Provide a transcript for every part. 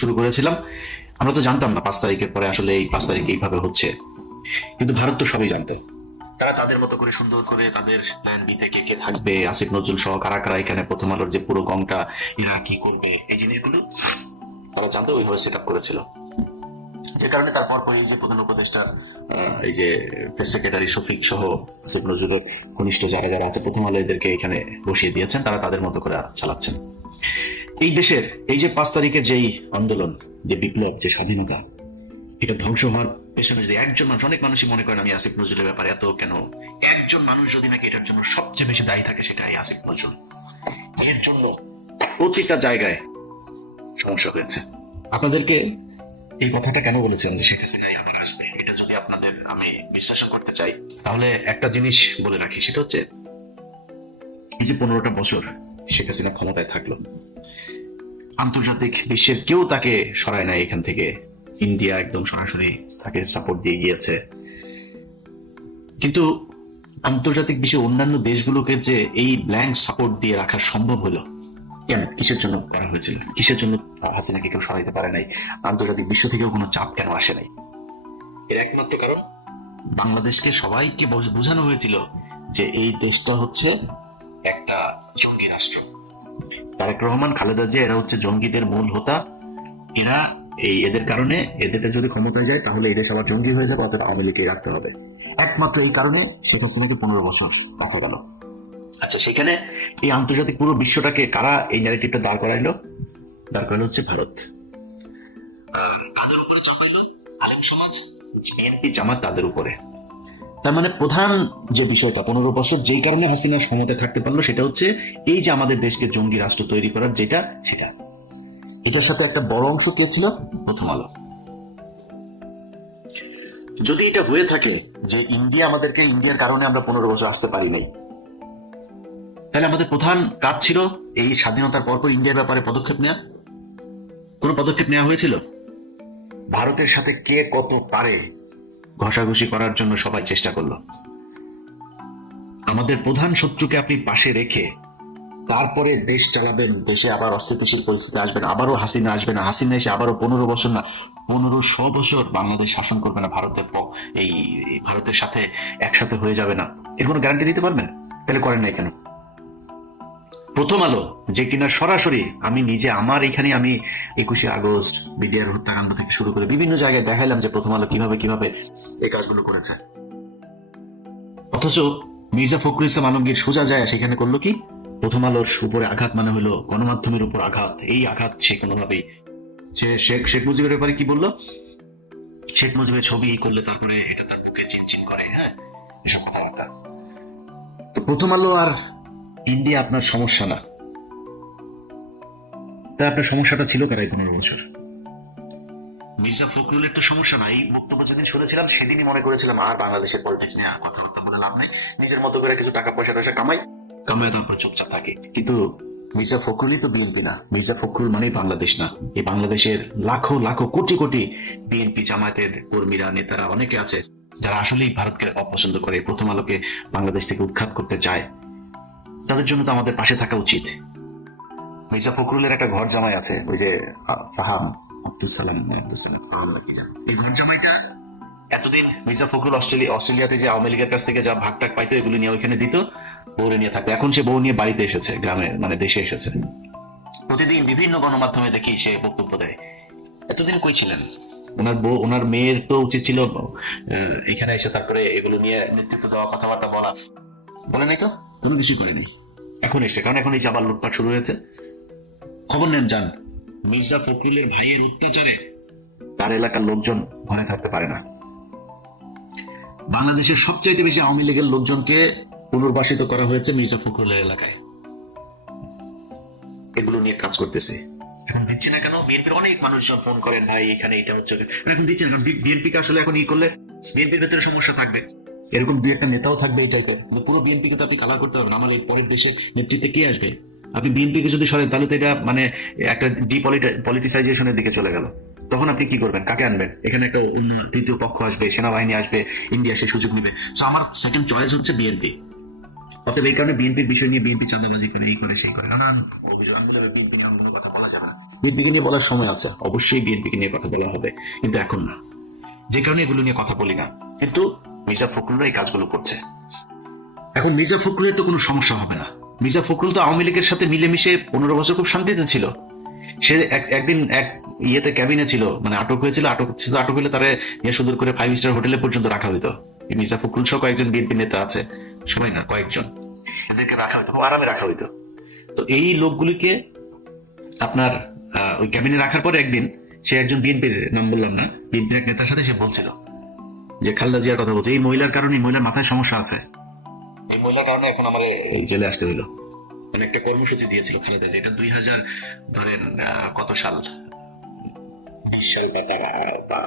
শুরু করেছিলাম আমরা তো জানতাম না পাঁচ তারিখের পরে আসলে এই পাঁচ তারিখ এইভাবে হচ্ছে কিন্তু ভারত তো সবই জানতো তারা তাদের মতো করে সুন্দর করে তাদের প্ল্যান বি থেকে কে থাকবে আসিফ নজরুল সহ কারা কারা এখানে প্রথম আলোর যে পুরো গংটা এরা কি করবে এই জিনিসগুলো তারা জানতো ওইভাবে সেট আপ করেছিল যে কারণে তারপর এই যে প্রধান উপদেষ্টার এই যে প্রেস সেক্রেটারি শফিক সহ আসিফ নজরুলের ঘনিষ্ঠ যারা যারা আছে প্রথম আলো এদেরকে এখানে বসিয়ে দিয়েছেন তারা তাদের মতো করে চালাচ্ছেন এই দেশের এই যে পাঁচ তারিখের যেই আন্দোলন যে বিপ্লব যে স্বাধীনতা এটা ধ্বংস হওয়ার পেছনে যদি একজন মানুষ অনেক মানুষই মনে করেন আমি আসিফ নজরুলের ব্যাপারে এত কেন একজন মানুষ যদি নাকি এটার জন্য সবচেয়ে বেশি দায়ী থাকে সেটা এই আসিফ নজরুল এর জন্য প্রতিটা জায়গায় সমস্যা হয়েছে আপনাদেরকে এই কথাটা কেন বলেছিলাম আমি শেখ হাসিনাই আমার আসবে এটা যদি আপনাদের আমি বিশ্লেষণ করতে চাই তাহলে একটা জিনিস বলে রাখি সেটা হচ্ছে এই যে পনেরোটা বছর শেখ হাসিনা ক্ষমতায় থাকলো আন্তর্জাতিক বিশ্বের কেউ তাকে সরায় নাই এখান থেকে ইন্ডিয়া একদম সরাসরি তাকে সাপোর্ট দিয়ে গিয়েছে কিন্তু আন্তর্জাতিক বিশ্বের অন্যান্য দেশগুলোকে যে এই ব্ল্যাঙ্ক সাপোর্ট দিয়ে রাখা সম্ভব হলো কেন কিসের জন্য করা হয়েছিল কিসের জন্য হাসিনাকে কেউ সরাইতে পারে নাই আন্তর্জাতিক বিশ্ব থেকেও কোনো চাপ কেন আসে নাই এর একমাত্র কারণ বাংলাদেশকে সবাইকে বোঝানো হয়েছিল যে এই দেশটা হচ্ছে একটা জঙ্গি রাষ্ট্র তারেক রহমান খালেদা জিয়া এরা হচ্ছে জঙ্গিদের মূল হোতা এরা এই এদের কারণে এদেরটা যদি ক্ষমতায় যায় তাহলে এদের সবার জঙ্গি হয়ে যাবে অর্থাৎ আওয়ামী লীগকে রাখতে হবে একমাত্র এই কারণে শেখ হাসিনাকে পনেরো বছর রাখা গেল আচ্ছা সেখানে এই আন্তর্জাতিক পুরো বিশ্বটাকে কারা এই ন্যারেটিভটা দাঁড় করাইলো দাঁড় করাইলো হচ্ছে ভারত কাদের উপরে চাপাইলো আলেম সমাজ বিএনপি জামাত তাদের উপরে তার মানে প্রধান যে বিষয়টা পনেরো বছর যেই কারণে হাসিনা সমতে থাকতে পারলো সেটা হচ্ছে এই যে আমাদের দেশকে জঙ্গি রাষ্ট্র তৈরি করার যেটা সেটা এটার সাথে একটা বড় অংশ কে ছিল প্রথম আলো যদি এটা হয়ে থাকে যে ইন্ডিয়া আমাদেরকে ইন্ডিয়ার কারণে আমরা পনেরো বছর আসতে পারি নাই তাহলে আমাদের প্রধান কাজ ছিল এই স্বাধীনতার পরপর ইন্ডিয়ার ব্যাপারে পদক্ষেপ নেওয়া কোনো পদক্ষেপ নেওয়া হয়েছিল ভারতের সাথে কে কত পারে ঘষাঘষি করার জন্য সবাই চেষ্টা করল আমাদের প্রধান শত্রুকে আপনি পাশে রেখে তারপরে দেশ চালাবেন দেশে আবার অস্থিতিশীল পরিস্থিতি আসবেন আবারও হাসিনা আসবেন না হাসিনা এসে আবারও পনেরো বছর না পনেরো শ বছর বাংলাদেশ শাসন করবে না ভারতের এই ভারতের সাথে একসাথে হয়ে যাবে না এর কোনো গ্যারান্টি দিতে পারবেন তাহলে করেন নাই কেন প্রথম আলো যে কিনা সরাসরি আমি নিজে আমার এখানে আমি একুশে আগস্ট বিডিআর হত্যাকাণ্ড থেকে শুরু করে বিভিন্ন জায়গায় দেখাইলাম যে প্রথম আলো কিভাবে কিভাবে এই কাজগুলো করেছে অথচ মির্জা ফখরুল ইসলাম আলমগীর সোজা যায় সেখানে করলো কি প্রথম আলোর উপরে আঘাত মানে হলো গণমাধ্যমের উপর আঘাত এই আঘাত সে কোনোভাবেই সে শেখ শেখ মুজিবের ব্যাপারে কি বললো শেখ মুজিবের ছবি করলে তারপরে এটা তার পক্ষে চিনচিন করে হ্যাঁ এসব কথাবার্তা তো প্রথম আলো আর ইন্ডিয়া আপনার সমস্যা না তা আপনার সমস্যাটা ছিল কারাই পনেরো বছর মির্জা ফখরুল একটা সমস্যা নাই বক্তব্য যেদিন শুনেছিলাম সেদিনই মনে করেছিলাম আর বাংলাদেশের পলিটিক্স নিয়ে আর কথাবার্তা বলে লাভ নাই নিজের মতো করে কিছু টাকা পয়সা টয়সা কামাই কামাই তারপর চুপচাপ থাকে কিন্তু মির্জা ফখরুলই তো বিএনপি না মির্জা ফখরুল মানে বাংলাদেশ না এই বাংলাদেশের লাখো লাখো কোটি কোটি বিএনপি জামায়াতের কর্মীরা নেতারা অনেকে আছে যারা আসলেই ভারতকে অপছন্দ করে প্রথম আলোকে বাংলাদেশ থেকে উৎখাত করতে চায় তাদের জন্য তো আমাদের পাশে থাকা উচিত মির্জা ফখরুলের একটা ঘর জামাই আছে ওই যে ফাহাম এই ঘর জামাইটা এতদিন মির্জা ফখরুল অস্ট্রেলিয়া অস্ট্রেলিয়াতে যে আওয়ামী লীগের কাছ থেকে যা ভাগ টাক পাইতো এগুলো নিয়ে ওইখানে দিত নিয়ে থাকতো এখন সে বউ নিয়ে বাড়িতে এসেছে গ্রামে মানে দেশে এসেছে প্রতিদিন বিভিন্ন গণমাধ্যমে দেখি সে বক্তব্য দেয় এতদিন কই ছিলেন ওনার বউ ওনার মেয়ের তো উচিত ছিল এখানে এসে তারপরে এগুলো নিয়ে নেতৃত্ব দেওয়া কথাবার্তা বলা বলে নাই তো কোনো কিছু করেনি এখন এসে কারণ এখন এই যে আবার লুটপাট শুরু হয়েছে খবর নেন যান মির্জা ফখরুলের ভাইয়ের অত্যাচারে তার এলাকার লোকজন ঘরে থাকতে পারে না বাংলাদেশের সবচাইতে বেশি আওয়ামী লীগের লোকজনকে পুনর্বাসিত করা হয়েছে মির্জা ফখরুলের এলাকায় এগুলো নিয়ে কাজ করতেছে এখন দিচ্ছে না কেন বিএনপির অনেক মানুষ সব ফোন করেন ভাই এখানে এটা হচ্ছে এখন দিচ্ছে না বিএনপিকে আসলে এখন ই করলে বিএনপির ভেতরে সমস্যা থাকবে এরকম দুই একটা নেতাও থাকবে এই টাইপের মানে পুরো বিএনপিকে তো আপনি কালার করতে পারবেন আমার এই পরের দেশের নেতৃত্বে কে আসবে আপনি বিএনপিকে যদি সরেন তাহলে তো এটা মানে একটা ডিপলিটিসাইজেশনের দিকে চলে গেল তখন আপনি কি করবেন কাকে আনবেন এখানে একটা অন্য তৃতীয় পক্ষ আসবে সেনাবাহিনী আসবে ইন্ডিয়া সেই সুযোগ নেবে সো আমার সেকেন্ড চয়েস হচ্ছে বিএনপি অতএব এই কারণে বিএনপির বিষয় নিয়ে বিএনপি চাঁদাবাজি করে এই করে সেই করে নানান অভিযোগ কথা বলা যাবে না বিএনপিকে নিয়ে বলার সময় আছে অবশ্যই বিএনপিকে নিয়ে কথা বলা হবে কিন্তু এখন না যে কারণে এগুলো নিয়ে কথা বলি না কিন্তু মির্জা ফখরুলরা এই কাজগুলো করছে এখন মির্জা ফখরুলের তো কোনো সমস্যা হবে না মির্জা ফখরুল তো আওয়ামী লীগের সাথে মিলেমিশে পনেরো বছর খুব শান্তিতে ছিল সে একদিন এক ইয়েতে ক্যাবিনে ছিল মানে আটক হয়েছিল আটক ছিল আটক হলে তারা ইয়ে সুদূর করে ফাইভ স্টার হোটেলে পর্যন্ত রাখা হইতো মির্জা ফখরুল সহ কয়েকজন বিএনপি নেতা আছে সবাই না কয়েকজন এদেরকে রাখা হইতো খুব আরামে রাখা হইতো তো এই লোকগুলিকে আপনার ওই ক্যাবিনে রাখার পরে একদিন সে একজন বিএনপির নাম বললাম না বিএনপির এক নেতার সাথে সে বলছিল যে খালেদা জিয়ার কথা বলছে এই মহিলার কারণে মহিলার মাথায় সমস্যা আছে এই মহিলার কারণে এখন আমার জেলে আসতে হইলো মানে একটা কর্মসূচি দিয়েছিল খালেদা জিয়া এটা দুই হাজার ধরেন কত সাল বিশ সাল বা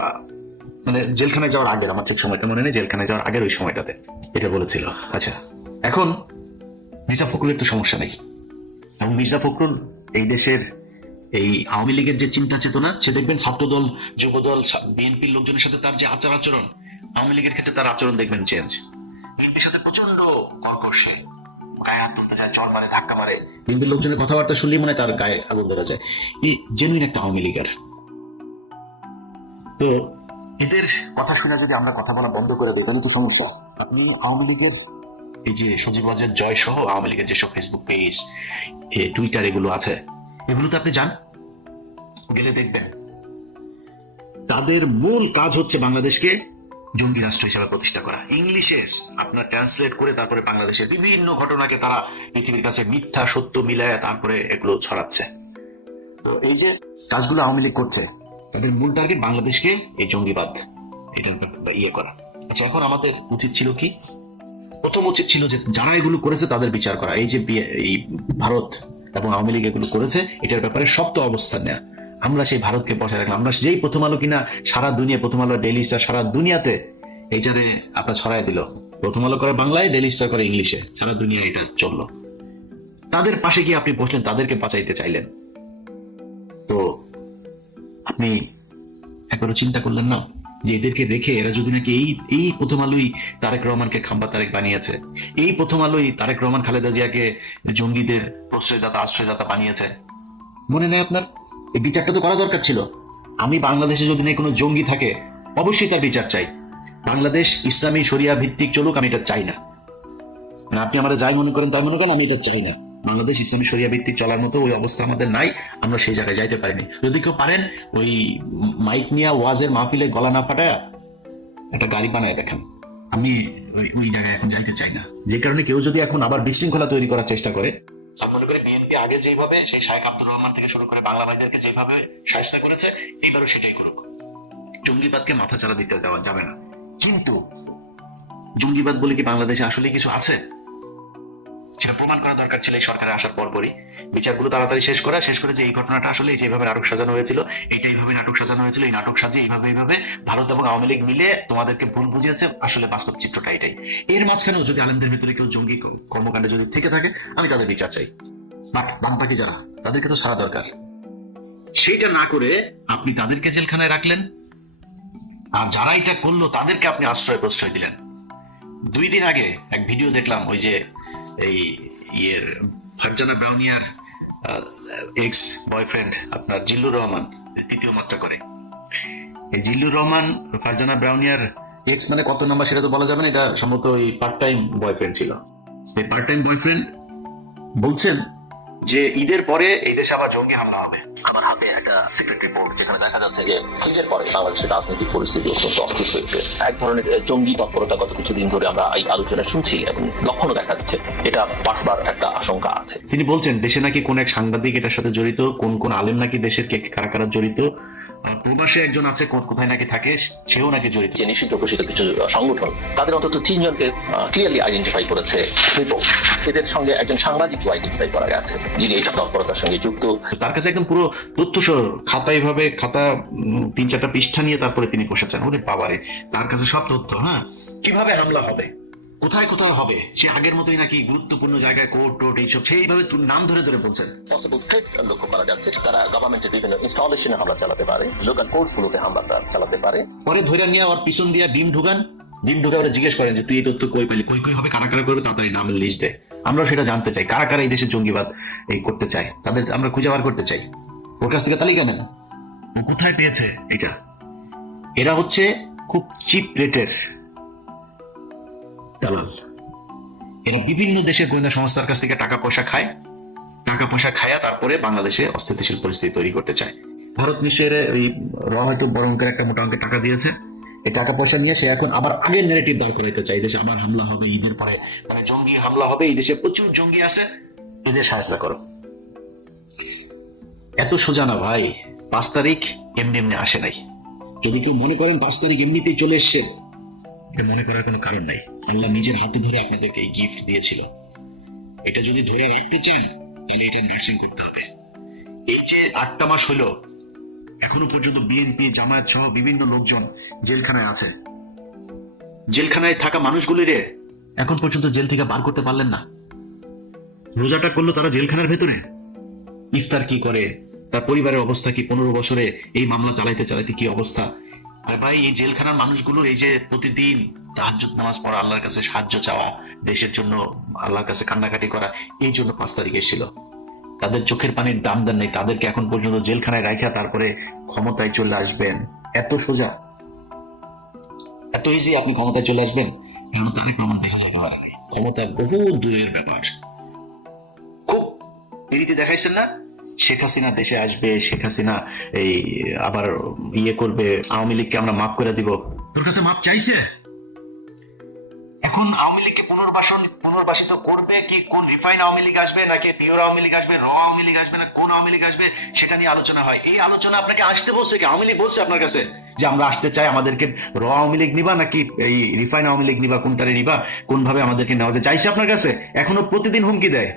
মানে জেলখানায় যাওয়ার আগের আমার ঠিক সময়টা মনে নেই জেলখানায় যাওয়ার আগের ওই সময়টাতে এটা বলেছিল আচ্ছা এখন মির্জা ফখরুলের তো সমস্যা নেই এবং মির্জা ফখরুল এই দেশের এই আওয়ামী লীগের যে চিন্তা চেতনা সে দেখবেন ছাত্রদল যুবদল বিএনপির লোকজনের সাথে তার যে আচার আচরণ আওয়ামী লীগের ক্ষেত্রে তার আচরণ দেখবেন চেঞ্জ বিএনপির সাথে প্রচন্ড কর্কশে গায়ে হাত তুলতে চায় মারে ধাক্কা মারে বিএনপির লোকজনের কথাবার্তা শুনলেই মনে তার গায়ে আগুন ধরা যায় এই জেনুইন একটা আওয়ামী লীগের তো এদের কথা শুনে যদি আমরা কথা বলা বন্ধ করে দিই তাহলে তো সমস্যা আপনি আওয়ামী লীগের এই যে সজীব জয় সহ আওয়ামী লীগের যেসব ফেসবুক পেজ টুইটার এগুলো আছে এগুলো তো আপনি যান গেলে দেখবেন তাদের মূল কাজ হচ্ছে বাংলাদেশকে জঙ্গি রাষ্ট্র হিসেবে প্রতিষ্ঠা করা ইংলিশে আপনার ট্রান্সলেট করে তারপরে বাংলাদেশের বিভিন্ন ঘটনাকে তারা পৃথিবীর কাছে মিথ্যা সত্য মিলায় তারপরে এগুলো ছড়াচ্ছে তো এই যে কাজগুলো আওয়ামী লীগ করছে তাদের মূল টার্গেট বাংলাদেশকে এই জঙ্গিবাদ এটার ইয়ে করা আচ্ছা এখন আমাদের উচিত ছিল কি প্রথম উচিত ছিল যে যারা এগুলো করেছে তাদের বিচার করা এই যে এই ভারত এবং আওয়ামী লীগ এগুলো করেছে এটার ব্যাপারে শক্ত অবস্থান নেওয়া আমরা সেই ভারতকে বসায় রাখলাম আমরা যেই প্রথম আলো কিনা সারা দুনিয়া প্রথম আলো ডেলি স্টার সারা দুনিয়াতে এইটারে আপনার ছড়াই দিল প্রথম আলো করে বাংলায় ডেলি স্টার করে ইংলিশে সারা দুনিয়া এটা চললো তাদের পাশে গিয়ে আপনি বসলেন তাদেরকে বাঁচাইতে চাইলেন তো আপনি একবারও চিন্তা করলেন না যে এদেরকে দেখে এরা যদি নাকি এই এই প্রথম আলোই তারেক রহমানকে খাম্বা তারেক বানিয়েছে এই প্রথম আলোই তারেক রহমান খালেদা জিয়াকে জঙ্গিদের প্রশ্রয়দাতা আশ্রয়দাতা বানিয়েছে মনে নেয় আপনার এই বিচারটা তো করা দরকার ছিল আমি বাংলাদেশে যদি কোনো জঙ্গি থাকে অবশ্যই তার বিচার চাই বাংলাদেশ ইসলামী সরিয়া ভিত্তিক চলুক আমি এটা চাই না না আপনি আমরা যাই মনে করেন তাই মনে করেন আমি এটা চাই না বাংলাদেশ ইসলামী সরিয়া ভিত্তিক চলার মতো ওই অবস্থা আমাদের নাই আমরা সেই জায়গায় যাইতে পারিনি যদি কেউ পারেন ওই মাইক নিয়ে ওয়াজের মাহফিলে গলা না ফাটায় একটা গাড়ি বানায় দেখেন আমি ওই ওই জায়গায় এখন যাইতে চাই না যে কারণে কেউ যদি এখন আবার বিশৃঙ্খলা তৈরি করার চেষ্টা করে ভাইকে আগে যেভাবে সেই শাহেখ আব্দুর রহমান থেকে শুরু করে বাংলা ভাইদেরকে যেভাবে সাহায্য করেছে এবারও সেটাই করুক জঙ্গিবাদকে মাথা চালা দিতে দেওয়া যাবে না কিন্তু জঙ্গিবাদ বলে কি বাংলাদেশে আসলে কিছু আছে সেটা প্রমাণ করা দরকার ছিল এই সরকারে আসার পরপরই বিচারগুলো তাড়াতাড়ি শেষ করা শেষ করে যে এই ঘটনাটা আসলে যেভাবে নাটক সাজানো হয়েছিল এটা এইভাবে নাটক সাজানো হয়েছিল এই নাটক সাজিয়ে এইভাবে এইভাবে ভারত এবং আওয়ামী লীগ মিলে তোমাদেরকে ভুল বুঝিয়েছে আসলে বাস্তব চিত্রটা এটাই এর মাঝখানেও যদি আলেমদের ভিতরে কেউ জঙ্গি কর্মকাণ্ডে যদি থেকে থাকে আমি তাদের বিচার চাই বাট যারা তাদেরকে তো সারা দরকার সেইটা না করে আপনি তাদেরকে জেলখানায় রাখলেন আর যারা এটা করলো তাদেরকে আপনি আশ্রয় প্রশ্রয় দিলেন দুই দিন আগে এক ভিডিও দেখলাম ওই যে এই ইয়ের ফারজানা ব্রাউনিয়ার এক্স বয়ফ্রেন্ড আপনার জিল্লুর রহমান তৃতীয় মাত্রা করে এই জিল্লুর রহমান ফারজানা ব্রাউনিয়ার এক্স মানে কত নাম্বার সেটা তো বলা যাবে না এটা সম্ভবত ওই পার্ট টাইম বয়ফ্রেন্ড ছিল এই পার্ট টাইম বয়ফ্রেন্ড বলছেন যে ঈদের পরে এই দেশে আবার জঙ্গি হামলা হবে আমার হাতে একটা সিক্রেট রিপোর্ট যেখানে দেখা যাচ্ছে যে ঈদের পরে বাংলাদেশের রাজনৈতিক পরিস্থিতি অত্যন্ত অস্থির হয়েছে এক ধরনের জঙ্গি তৎপরতা গত কিছুদিন ধরে আমরা এই আলোচনা শুনছি এবং লক্ষণ দেখা যাচ্ছে এটা পাঠবার একটা আশঙ্কা আছে তিনি বলছেন দেশে নাকি কোন এক সাংবাদিক এটার সাথে জড়িত কোন কোন আলেম নাকি দেশের কে কারা কারা জড়িত প্রবাসে একজন আছে কোথায় নাকি থাকে সেও নাকি জড়িত যে নিষিদ্ধ ঘোষিত কিছু সংগঠন তাদের অন্তত তিনজনকে ক্লিয়ারলি আইডেন্টিফাই করেছে এদের সঙ্গে একজন সাংবাদিক আইডেন্টিফাই করা গেছে যিনি এই তৎপরতার সঙ্গে যুক্ত তার কাছে একদম পুরো তথ্য সহ খাতা এইভাবে খাতা তিন চারটা পৃষ্ঠা নিয়ে তারপরে তিনি বসেছেন বাবারে তার কাছে সব তথ্য হ্যাঁ কিভাবে হামলা হবে কোথায় কোথায় হবে সে আগের মতোই নাকি গুরুত্বপূর্ণ জায়গায় কোর্ট টোট এইসব সেইভাবে নাম ধরে ধরে বলছেন পসিবল থ্রেট লক্ষ্য করা যাচ্ছে তারা গভর্নমেন্টের বিভিন্ন ইনস্টলেশনে হামলা চালাতে পারে লোকাল কোর্টস গুলোতে হামলা চালাতে পারে পরে ধরে নিয়ে ওর পিছন দিয়ে ডিম ঢুকান ডিম ঢুকে আবার জিজ্ঞেস করেন যে তুই এই তথ্য কই পেলি কই কই হবে কারা কারা করবে তাড়াতাড়ি নামের লিস্ট দেয় আমরা সেটা জানতে চাই কারা কারা এই দেশে জঙ্গিবাদ এই করতে চাই তাদের আমরা খুঁজে বার করতে চাই ওর কাছ থেকে তালিকা নেন ও কোথায় পেয়েছে এটা এরা হচ্ছে খুব চিপ রেটের দালাল এরা বিভিন্ন দেশের গোয়েন্দা সংস্থার কাছ থেকে টাকা পয়সা খায় টাকা পয়সা খায়া তারপরে বাংলাদেশে অস্থিতিশীল পরিস্থিতি তৈরি করতে চায় ভারত মিশরের ওই হয়তো বড় অঙ্কের একটা মোটা অঙ্কের টাকা দিয়েছে এই টাকা পয়সা নিয়ে সে এখন আবার আগে নেগেটিভ দাঁড় করাইতে চায় দেশে আবার হামলা হবে ঈদের পরে মানে জঙ্গি হামলা হবে এই দেশে প্রচুর জঙ্গি আছে ঈদের সাহায্য করো এত সোজা না ভাই পাঁচ তারিখ এমনি এমনি আসে নাই যদি কেউ মনে করেন পাঁচ তারিখ এমনিতেই চলে এসছে এটা মনে করার কোনো কারণ নাই আল্লাহ নিজের হাতে ধরে আপনাদেরকে এই গিফট দিয়েছিল এটা যদি ধরে রাখতে চান তাহলে এটা নার্সিং করতে হবে এই যে আটটা মাস হলো এখনো পর্যন্ত বিএনপি জামায়াত সহ বিভিন্ন লোকজন জেলখানায় আছে জেলখানায় থাকা মানুষগুলির এখন পর্যন্ত জেল থেকে বার করতে পারলেন না রোজাটা করলো তারা জেলখানার ভেতরে ইফতার কি করে তার পরিবারের অবস্থা কি পনেরো বছরে এই মামলা চালাইতে চালাইতে কি অবস্থা আর ভাই এই জেলখানার মানুষগুলোর এই যে প্রতিদিন তাহাজুদ নামাজ পড়া আল্লাহর কাছে সাহায্য চাওয়া দেশের জন্য আল্লাহর কাছে কান্নাকাটি করা এই জন্য পাঁচ তারিখ এসেছিল তাদের চোখের পানির দাম দেন নেই তাদেরকে এখন পর্যন্ত জেলখানায় রাখা তারপরে ক্ষমতায় চলে আসবেন এত সোজা এত ইজি আপনি ক্ষমতায় চলে আসবেন ক্ষমতা বহু দূরের ব্যাপার খুব দেরিতে দেখাইছেন না শেখ হাসিনা দেশে আসবে শেখ হাসিনা এই আবার ইয়ে করবে আওয়ামী লীগকে আমরা মাফ করে দিব তোর কাছে মাফ চাইছে এখন আওয়ামী লীগকে পুনর্বাসন পুনর্বাসিত করবে কি কোন রিফাইন আওয়ামী লীগ আসবে নাকি পিওর আওয়ামী লীগ আসবে র আওয়ামী লীগ আসবে না কোন আওয়ামী লীগ আসবে সেটা নিয়ে আলোচনা হয় এই আলোচনা আপনাকে আসতে বলছে কি আওয়ামী লীগ বলছে আপনার কাছে যে আমরা আসতে চাই আমাদেরকে র আওয়ামী লীগ নিবা নাকি এই রিফাইন আওয়ামী লীগ নিবা কোনটারে নিবা কোনভাবে আমাদেরকে নেওয়া যায় চাইছে আপনার কাছে এখনো প্রতিদিন হুমকি দেয়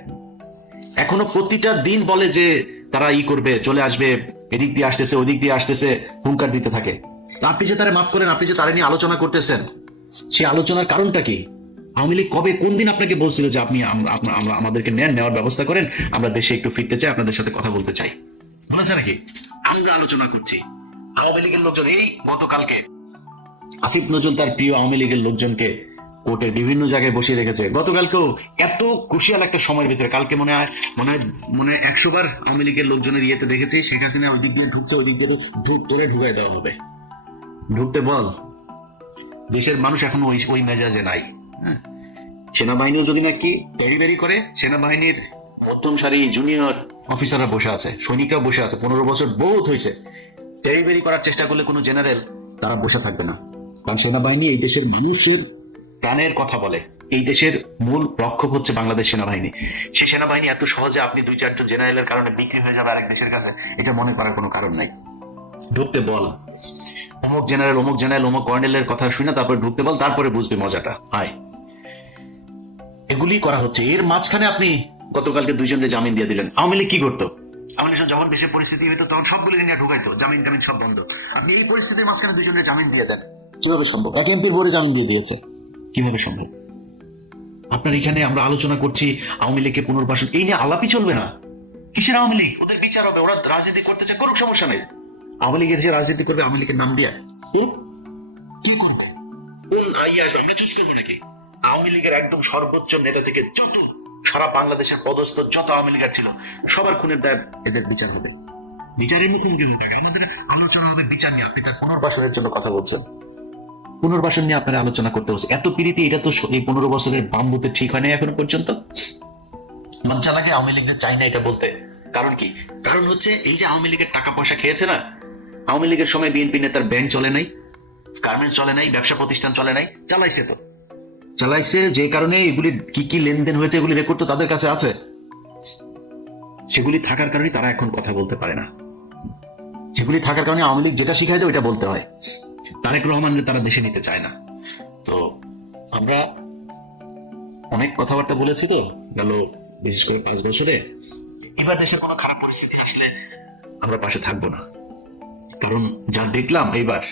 এখনো প্রতিটা দিন বলে যে তারা ই করবে চলে আসবে এদিক দিয়ে আসতেছে ওদিক দিয়ে আসতেছে হুঙ্কার দিতে থাকে আপনি যে তারা মাফ করেন আপনি যে তারা নিয়ে আলোচনা করতেছেন সে আলোচনার কারণটা কি আওয়ামী লীগ কবে কোন দিন আপনাকে বলছিল যে আপনি আমাদেরকে নেন নেওয়ার ব্যবস্থা করেন আমরা দেশে একটু ফিরতে চাই আপনাদের সাথে কথা বলতে চাই বলেছে নাকি আমরা আলোচনা করছি আওয়ামী লীগের লোকজন এই গতকালকে আসিফ নজরুল তার প্রিয় আওয়ামী লীগের লোকজনকে কোর্টে বিভিন্ন জায়গায় বসিয়ে রেখেছে গতকালকেও এত ক্রুশিয়াল একটা সময়ের ভিতরে কালকে মনে হয় মনে হয় মনে হয় একশো বার আওয়ামী লীগের লোকজনের ইয়েতে দেখেছি শেখ হাসিনা ওই দিক দিয়ে ঢুকছে ওই দিক দিয়ে ঢুক তোরে ঢুকাই দেওয়া হবে ঢুকতে বল দেশের মানুষ এখন ওই ওই মেজাজে নাই হ্যাঁ? সেনাবাহিনীও যদি না নাকি তড়িদারি করে সেনাবাহিনীর মধ্যম সারি জুনিয়র অফিসাররা বসে আছে সৈনিকরা বসে আছে পনেরো বছর বহুত হয়েছে তেড়িবেড়ি করার চেষ্টা করলে কোনো জেনারেল তারা বসে থাকবে না কারণ সেনাবাহিনী এই দেশের মানুষের প্যানের কথা বলে এই দেশের মূল রক্ষক হচ্ছে বাংলাদেশ সেনাবাহিনী সেই সেনাবাহিনী এত সহজে আপনি দুই চারজন জেনারেলের কারণে বিক্রি হয়ে যাবে আরেক দেশের কাছে এটা মনে করার কোনো কারণ নাই ঢুকতে বল অমুক জেনারেল অমুক জেনারেল অমুক কর্নেলের কথা শুনে তারপরে ঢুকতে বল তারপরে বুঝবে মজাটা হাই এগুলি করা হচ্ছে এর মাঝখানে আপনি গতকালকে দুইজনকে জামিন দিয়ে দিলেন আওয়ামী লীগ কি করতো আওয়ামী লীগ যখন দেশের পরিস্থিতি হইতো তখন সবগুলি নিয়ে ঢুকাইতো জামিন টামিন সব বন্ধ আপনি এই পরিস্থিতির মাঝখানে দুইজনের জামিন দিয়ে দেন কিভাবে সম্ভব এক এমপির বোর্ডে জামিন দিয়ে দিয়েছে কিভাবে সম্ভব আপনার এখানে আমরা আলোচনা করছি আওয়ামী লীগকে পুনর্বাসন এই নিয়ে আলাপই চলবে না কিসের আওয়ামী লীগ ওদের বিচার হবে ওরা রাজনীতি করতে চায় করুক সমস্যা নেই আওয়ামী লীগের যে রাজনীতি করবে আওয়ামী লীগের নাম দিয়ে কি করবে কোন আইয়ে আসবে আমরা চুজ করবো নাকি আওয়ামী লীগের একদম সর্বোচ্চ নেতা থেকে যত সারা বাংলাদেশের পদস্থ যত আওয়ামী লীগের ছিল সবার খুনের দায় এদের বিচার হবে বিচারের মুখোমুখি হবে আমাদের আলোচনা হবে বিচার নিয়ে আপনি তার পুনর্বাসনের জন্য কথা বলছেন পুনর্বাসন নিয়ে আপনারা আলোচনা করতে বসে এত পিড়িতে এটা তো এই পনেরো বছরের বাম্বুতে ঠিক হয় না এখনো পর্যন্ত মজ্জা লাগে আওয়ামী লীগের চাই না এটা বলতে কারণ কি কারণ হচ্ছে এই যে আওয়ামী লীগের টাকা পয়সা খেয়েছে না আওয়ামী লীগের সময় বিএনপি নেতার ব্যাংক চলে নাই গার্মেন্টস চলে নাই ব্যবসা প্রতিষ্ঠান চলে নাই চালাইছে তো চালাইছে যে কারণে এগুলি কি কি লেনদেন হয়েছে এগুলি রেকর্ড তো তাদের কাছে আছে সেগুলি থাকার কারণে তারা এখন কথা বলতে পারে না সেগুলি থাকার কারণে আওয়ামী লীগ যেটা শিখাই দেয় ওইটা বলতে হয় তারেক রহমানকে তারা দেশে নিতে চায় না তো আমরা অনেক কথাবার্তা বলেছি তো গেল বিশেষ করে পাঁচ বছরে এবার দেশের কোনো খারাপ পরিস্থিতি আসলে আমরা পাশে থাকব না কারণ যা দেখলাম এইবার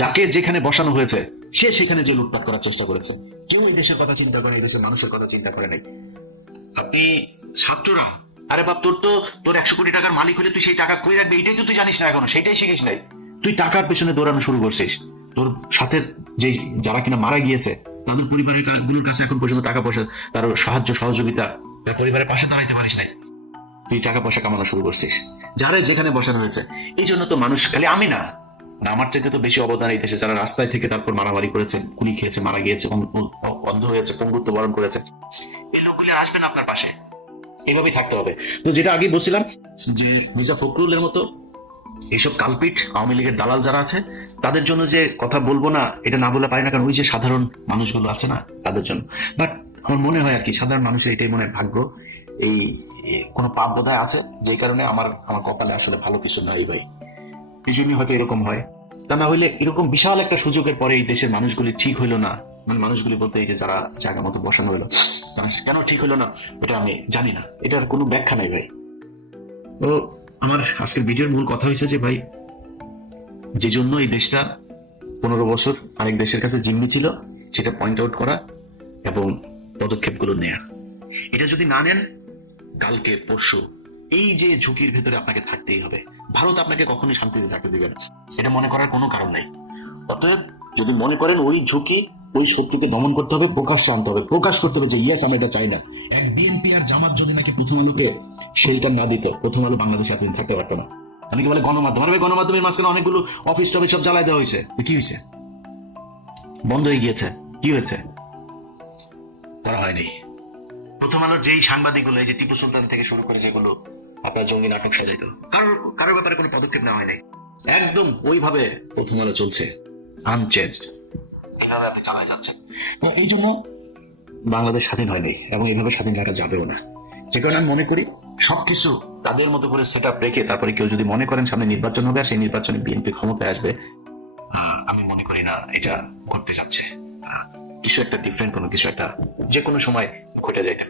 যাকে যেখানে বসানো হয়েছে সে সেখানে যে লুটপাট করার চেষ্টা করেছে কেউ এই দেশের কথা চিন্তা করে এই দেশের মানুষের কথা চিন্তা করে নাই আপনি ছাত্ররা আরে বাপ তোর তো তোর একশো কোটি টাকার মালিক হলে তুই সেই টাকা কই রাখবি এটাই তো তুই জানিস না এখনো সেটাই শিখিস নাই তুই টাকার পেছনে দৌড়ানো শুরু করছিস তোর সাথে যে যারা কিনা মারা গিয়েছে তাদের পরিবারের কাজগুলোর কাছে এখন পর্যন্ত টাকা পয়সা তার সাহায্য সহযোগিতা তার পরিবারের পাশে দাঁড়াইতে পারিস নাই তুই টাকা পয়সা কামানো শুরু করছিস যারা যেখানে বসানো হয়েছে এই জন্য তো মানুষ খালি আমি না আমার চাইতে তো বেশি অবদান এই দেশে যারা রাস্তায় থেকে তারপর মারামারি করেছে গুলি খেয়েছে মারা গিয়েছে অন্ধ হয়েছে পঙ্গুত্ব বরণ করেছে এই লোকগুলি আসবেন আপনার পাশে এভাবেই থাকতে হবে তো যেটা আগে বলছিলাম যে মির্জা ফখরুলের মতো এইসব কালপিট আওয়ামী লীগের দালাল যারা আছে তাদের জন্য যে কথা বলবো না এটা না বলে পারি না কারণ ওই যে সাধারণ মানুষগুলো আছে না তাদের জন্য বাট আমার মনে হয় আর কি সাধারণ মানুষের এটাই মনে ভাগ্য এই কোনো পাপ বোধ আছে যে কারণে আমার আমার কপালে আসলে ভালো কিছু নাই ভাই এই জন্যই হয়তো এরকম হয় তা না হইলে এরকম বিশাল একটা সুযোগের পরে এই দেশের মানুষগুলি ঠিক হইলো না মানে মানুষগুলি বলতে এই যে যারা জায়গা মতো বসানো হইলো কেন ঠিক হইলো না এটা আমি জানি না এটার কোনো ব্যাখ্যা নাই ভাই আমার আজকের ভিডিওর মূল কথা হয়েছে যে ভাই যে জন্য এই দেশটা পনেরো বছর আরেক দেশের কাছে জিম্মি ছিল সেটা পয়েন্ট আউট করা এবং পদক্ষেপগুলো নেয়া এটা যদি না নেন কালকে পরশু এই যে ঝুঁকির ভেতরে আপনাকে থাকতেই হবে ভারত আপনাকে কখনোই শান্তিতে থাকতে দেবে না এটা মনে করার কোনো কারণ নেই অতএব যদি মনে করেন ওই ঝুঁকি ওই শত্রুকে দমন করতে হবে প্রকাশ্যে আনতে হবে প্রকাশ করতে হবে যে ইয়াস আমি এটা চাই না এক বিএনপি আর জামাত যদি প্রথম আলোকে শেল্টার না দিত প্রথম আলো বাংলাদেশ এতদিন থাকতে পারতো না অনেকে বলে গণমাধ্যম আরে গণমাধ্যমের মাঝখানে অনেকগুলো অফিস টফিস সব জ্বালাই দেওয়া হয়েছে কি হয়েছে বন্ধ হয়ে গিয়েছে কি হয়েছে করা হয়নি প্রথম আলোর যেই সাংবাদিকগুলো এই যে টিপু সুলতান থেকে শুরু করে যেগুলো আপনার জঙ্গি নাটক সাজাইতো কারোর কারোর ব্যাপারে কোনো পদক্ষেপ নেওয়া হয়নি একদম ওইভাবে প্রথম আলো চলছে আনচেঞ্জ এইভাবে আপনি চালাই যাচ্ছেন এই জন্য বাংলাদেশ স্বাধীন হয়নি এবং এইভাবে স্বাধীন রাখা যাবেও না যে কারণে আমি মনে করি সবকিছু তাদের মতো করে সেট আপ রেখে তারপরে কেউ যদি মনে করেন সামনে নির্বাচন হবে আর সেই নির্বাচনে বিএনপি ক্ষমতায় আসবে আমি মনে করি না এটা ঘটতে যাচ্ছে কিছু একটা ডিফারেন্ট কোনো কিছু একটা যে কোনো সময় ঘটে যাইতে পারে